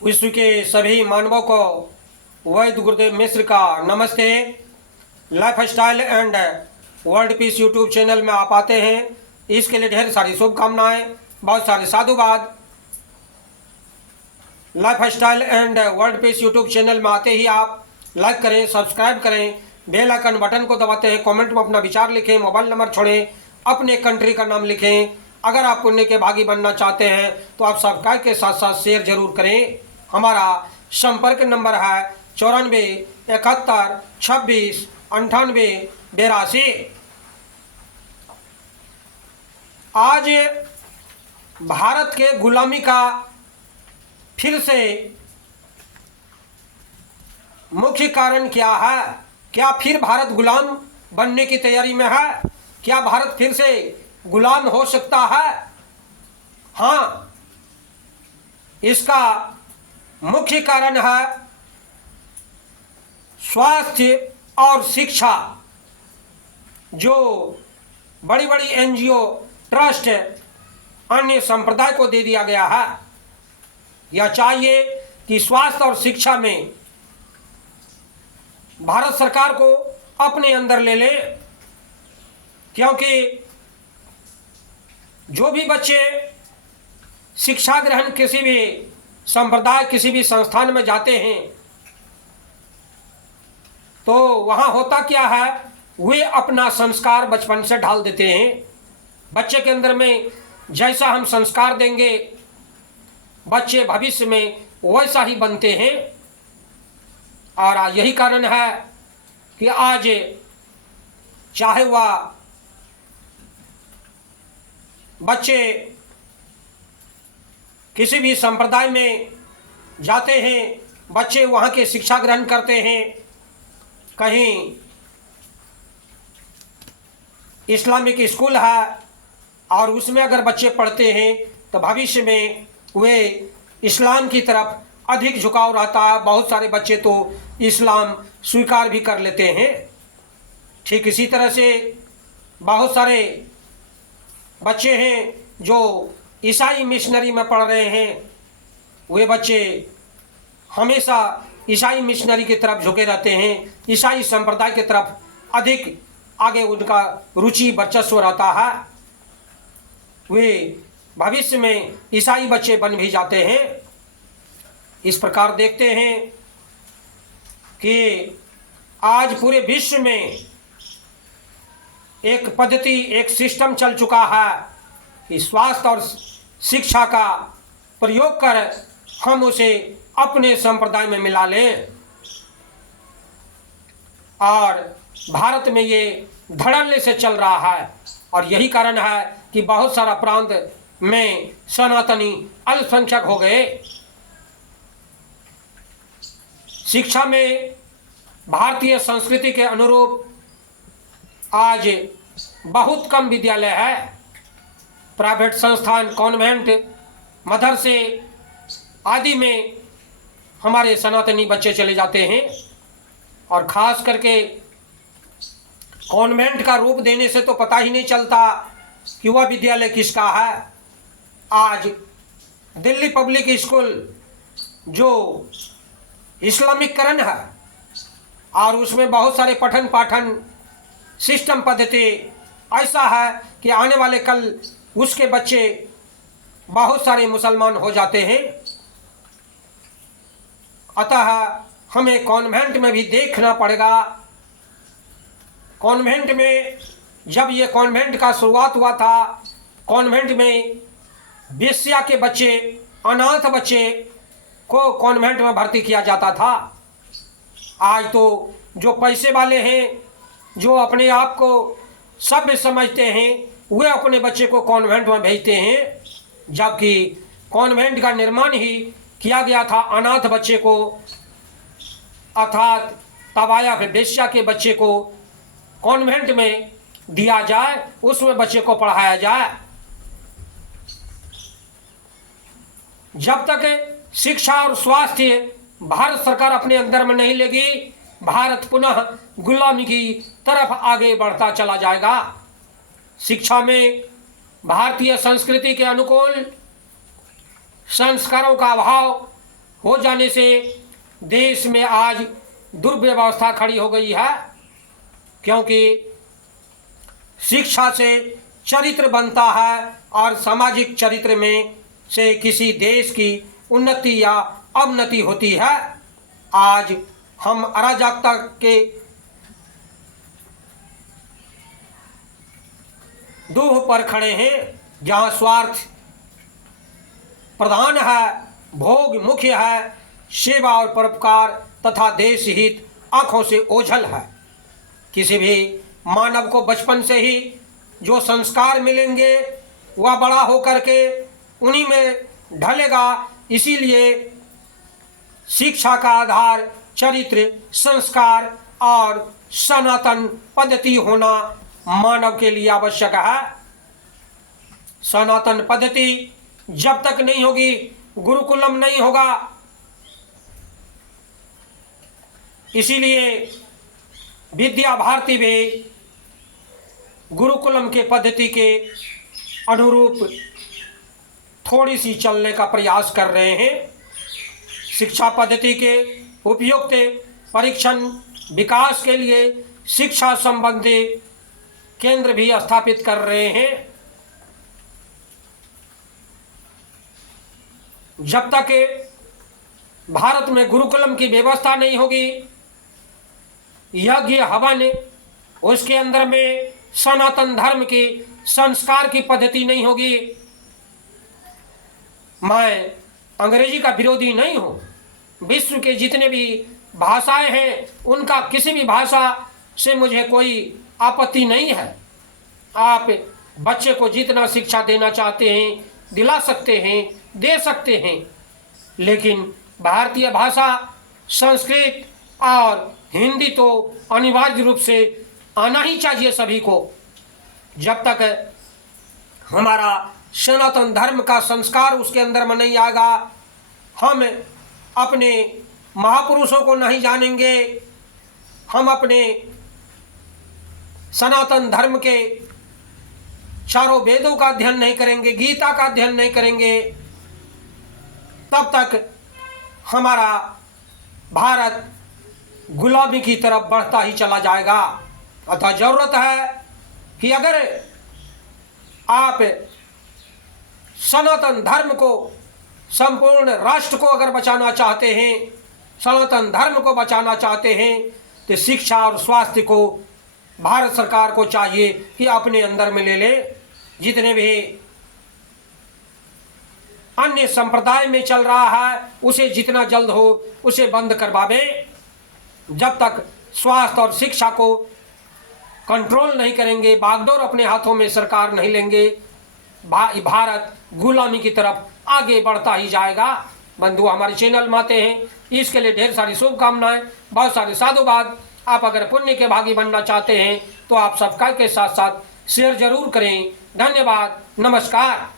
विश्व के सभी मानवों को वैद्य गुरुदेव मिश्र का नमस्ते। Life style and world peace YouTube channel में आप आते हैं, इसके लिए ढेर सारी शुभकामनाएं, बहुत सारे साधुवाद। Life style and world peace YouTube channel में आते ही आप लाइक करें, सब्सक्राइब करें, बेल आइकन बटन को दबाते हैं, कमेंट में अपना विचार लिखें, मोबाइल नंबर छोड़ें, अपने कंट्री का नाम लिखें। अगर आप पुण्य के भागी बनना चाहते हैं तो आप सब्सक्राइब के साथ साथ शेयर जरूर करें। हमारा संपर्क नंबर है 94 71 26 98 82। आज भारत के गुलामी का फिर से मुख्य कारण क्या है? क्या फिर भारत गुलाम बनने की तैयारी में है? क्या भारत फिर से गुलाम हो सकता है? हाँ, इसका मुख्य कारण है स्वास्थ्य और शिक्षा। जो बड़ी बड़ी एनजीओ, ट्रस्ट, अन्य संप्रदाय को दे दिया गया है। यह चाहिए कि स्वास्थ्य और शिक्षा में भारत सरकार को अपने अंदर ले ले, क्योंकि जो भी बच्चे शिक्षा ग्रहण किसी भी संप्रदाय, किसी भी संस्थान में जाते हैं तो वहाँ होता क्या है, वे अपना संस्कार बचपन से ढाल देते हैं। बच्चे के अंदर में जैसा हम संस्कार देंगे बच्चे भविष्य में वैसा ही बनते हैं। और यही कारण है कि आज चाहे वह बच्चे किसी भी संप्रदाय में जाते हैं, बच्चे वहाँ के शिक्षा ग्रहण करते हैं, कहीं इस्लामिक स्कूल है और उसमें अगर बच्चे पढ़ते हैं तो भविष्य में वे इस्लाम की तरफ अधिक झुकाव रहता है। बहुत सारे बच्चे तो इस्लाम स्वीकार भी कर लेते हैं। ठीक इसी तरह से बहुत सारे बच्चे हैं जो ईसाई मिशनरी में पढ़ रहे हैं, वे बच्चे हमेशा ईसाई मिशनरी की तरफ झुके रहते हैं, ईसाई संप्रदाय की तरफ अधिक आगे उनका रुचि वर्चस्व रहता है। वे भविष्य में ईसाई बच्चे बन भी जाते हैं। इस प्रकार देखते हैं कि आज पूरे विश्व में एक पद्धति, एक सिस्टम चल चुका है कि स्वास्थ्य और शिक्षा का प्रयोग कर हम उसे अपने संप्रदाय में मिला लें। और भारत में ये धड़ल्ले से चल रहा है और यही कारण है कि बहुत सारा प्रांत में सनातनी अल्पसंख्यक हो गए। शिक्षा में भारतीय संस्कृति के अनुरूप आज बहुत कम विद्यालय है। प्राइवेट संस्थान, कॉन्वेंट, मदरसे आदि में हमारे सनातनी बच्चे चले जाते हैं। और ख़ास करके कॉन्वेंट का रूप देने से तो पता ही नहीं चलता कि वह विद्यालय किसका है। आज दिल्ली पब्लिक स्कूल जो इस्लामिकरण है और उसमें बहुत सारे पठन पाठन सिस्टम पद्धति ऐसा है कि आने वाले कल उसके बच्चे बहुत सारे मुसलमान हो जाते हैं। अतः हमें कॉन्वेंट में भी देखना पड़ेगा। कॉन्वेंट में जब ये कॉन्वेंट का शुरुआत हुआ था, कॉन्वेंट में वेश्या के बच्चे, अनाथ बच्चे को कॉन्वेंट में भर्ती किया जाता था। आज तो जो पैसे वाले हैं, जो अपने आप को सभ्य समझते हैं, वे अपने बच्चे को कॉन्वेंट में भेजते हैं, जबकि कॉन्वेंट का निर्माण ही किया गया था अनाथ बच्चे को, अर्थात तबाया वेश्या के बच्चे को कॉन्वेंट में दिया जाए, उसमें बच्चे को पढ़ाया जाए। जब तक शिक्षा और स्वास्थ्य भारत सरकार अपने अंदर में नहीं लेगी, भारत पुनः गुलामी की तरफ आगे बढ़ता चला जाएगा। शिक्षा में भारतीय संस्कृति के अनुकूल संस्कारों का अभाव हो जाने से देश में आज दुर्व्यवस्था खड़ी हो गई है, क्योंकि शिक्षा से चरित्र बनता है और सामाजिक चरित्र में से किसी देश की उन्नति या अवनति होती है। आज हम अराजकता के दूह पर खड़े हैं, जहाँ स्वार्थ प्रधान है, भोग मुख्य है, सेवा और परोपकार तथा देश हित आंखों से ओझल है। किसी भी मानव को बचपन से ही जो संस्कार मिलेंगे वह बड़ा होकर के उन्हीं में ढलेगा। इसीलिए शिक्षा का आधार चरित्र, संस्कार और सनातन पद्धति होना मानव के लिए आवश्यक है। सनातन पद्धति जब तक नहीं होगी, गुरुकुलम नहीं होगा। इसीलिए विद्या भारती भी गुरुकुलम के पद्धति के अनुरूप थोड़ी सी चलने का प्रयास कर रहे हैं। शिक्षा पद्धति के उपयुक्त परीक्षण विकास के लिए शिक्षा संबंधी केंद्र भी स्थापित कर रहे हैं। जब तक भारत में गुरुकुलम की व्यवस्था नहीं होगी, यज्ञ हवन, उसके अंदर में सनातन धर्म की संस्कार की पद्धति नहीं होगी। मैं अंग्रेजी का विरोधी नहीं हूँ। विश्व के जितने भी भाषाएं हैं उनका किसी भी भाषा से मुझे कोई आपत्ति नहीं है। आप बच्चे को जितना शिक्षा देना चाहते हैं दिला सकते हैं, दे सकते हैं, लेकिन भारतीय भाषा संस्कृत और हिंदी तो अनिवार्य रूप से आना ही चाहिए सभी को। जब तक हमारा सनातन धर्म का संस्कार उसके अंदर में नहीं आएगा, हम अपने महापुरुषों को नहीं जानेंगे, हम अपने सनातन धर्म के चारों वेदों का अध्ययन नहीं करेंगे, गीता का अध्ययन नहीं करेंगे, तब तक हमारा भारत गुलामी की तरफ बढ़ता ही चला जाएगा। अतः जरूरत है कि अगर आप सनातन धर्म को, संपूर्ण राष्ट्र को अगर बचाना चाहते हैं, सनातन धर्म को बचाना चाहते हैं, तो शिक्षा और स्वास्थ्य को भारत सरकार को चाहिए कि अपने अंदर में ले ले। जितने भी अन्य संप्रदाय में चल रहा है उसे जितना जल्द हो उसे बंद करवावे। जब तक स्वास्थ्य और शिक्षा को कंट्रोल नहीं करेंगे, बागडोर अपने हाथों में सरकार नहीं लेंगे, भारत गुलामी की तरफ आगे बढ़ता ही जाएगा। बंधु हमारे चैनल में आते हैं, इसके लिए ढेर सारी शुभकामनाएं, बहुत सारे साधुवाद। आप अगर पुण्य के भागी बनना चाहते हैं तो आप सबका के साथ साथ शेयर जरूर करें। धन्यवाद, नमस्कार।